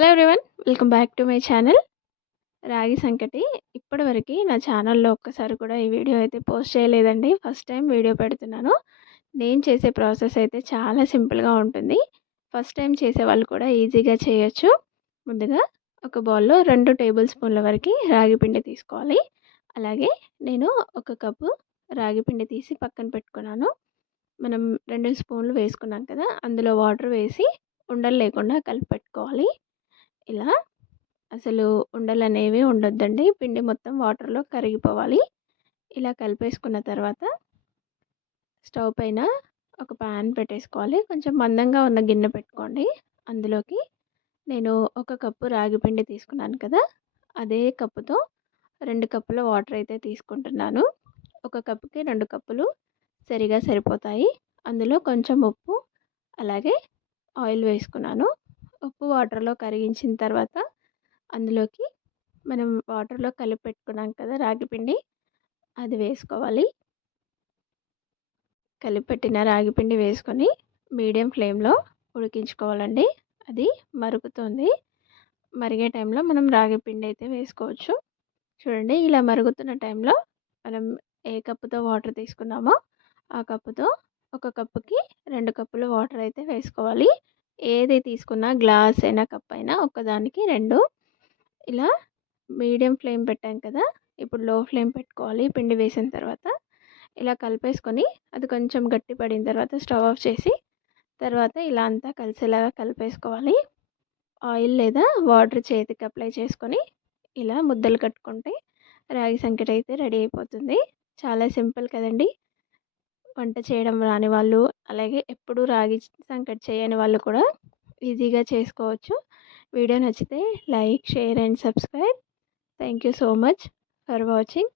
Hello everyone, welcome back to my channel రాగి సంకటి. ఇప్పటివరకు నా ఛానల్లో ఒక్కసారి కూడా ఈ వీడియో అయితే పోస్ట్ చేయలేదండి. ఫస్ట్ టైం వీడియో పెడుతున్నాను. నేను చేసే ప్రాసెస్ అయితే చాలా సింపుల్గా ఉంటుంది. ఫస్ట్ టైం చేసే వాళ్ళు కూడా ఈజీగా చేయొచ్చు. ముందుగా ఒక బౌల్లో 2 టేబుల్ స్పూన్ల వరకు రాగి పిండి తీసుకోవాలి. అలాగే నేను 1 కప్పు రాగి పిండి తీసి పక్కన పెట్టుకున్నాను. మనం 2 స్పూన్లు వేసుకున్నాం కదా, అందులో వాటర్ వేసి ఉండలు లేకుండా కలిపి పెట్టుకోవాలి. ఇలా అసలు ఉండలనేవి ఉండొద్దండి. పిండి మొత్తం వాటర్‌లో కరిగిపోవాలి. ఇలా కలిపేసుకున్న తర్వాత స్టవ్ పైన ఒక పాన్ పెట్టేసుకోవాలి. కొంచెం మందంగా ఉన్న గిన్నె పెట్టుకోండి. అందులోకి నేను 1 కప్పు రాగి పిండి తీసుకున్నాను కదా, అదే కప్పుతో 2 కప్పుల వాటర్ అయితే తీసుకుంటున్నాను. 1 కప్పుకి 2 కప్పులు సరిగా సరిపోతాయి. అందులో కొంచెం ఉప్పు, అలాగే ఆయిల్ వేసుకున్నాను. ఉప్పు వాటర్‌లో కరిగించిన తర్వాత అందులోకి మనం వాటర్‌లో కలిపి పెట్టుకున్నాం కదా రాగి పిండి, అది వేసుకోవాలి. కలిపెట్టిన రాగి పిండి వేసుకొని మీడియం ఫ్లేమ్‌లో ఉడికించుకోవాలండి. అది మరుగుతుంది. మరిగే టైంలో మనం రాగి పిండి అయితే వేసుకోవచ్చు. చూడండి, ఇలా మరుగుతున్న టైంలో మనం ఏ కప్పుతో వాటర్ తీసుకున్నామో ఆ కప్పుతో 1 కప్పుకి 2 కప్పులు వాటర్ అయితే వేసుకోవాలి. ఏది తీసుకున్నా గ్లాస్ అయినా కప్ అయినా ఒకదానికి 2. ఇలా మీడియం ఫ్లేమ్ పెట్టాం కదా, ఇప్పుడు లో ఫ్లేమ్ పెట్టుకోవాలి. పిండి వేసిన తర్వాత ఇలా కలిపేసుకొని అది కొంచెం గట్టి పడిన తర్వాత స్టవ్ ఆఫ్ చేసి తర్వాత ఇలా అంతా కలిసేలాగా కలిపేసుకోవాలి. ఆయిల్ లేదా వాటర్ చేతికి అప్లై చేసుకొని ఇలా ముద్దలు కట్టుకుంటే రాగి సంకటి అయితే రెడీ అయిపోతుంది. చాలా సింపుల్ కదండి. వంట చేయడం రాని వాళ్ళు, అలాగే ఎప్పుడూ రాగి సంకటి చేయని వాళ్ళు కూడా ఈజీగా చేసుకోవచ్చు. వీడియో నచ్చితే like, share and subscribe. Thank you so much for watching.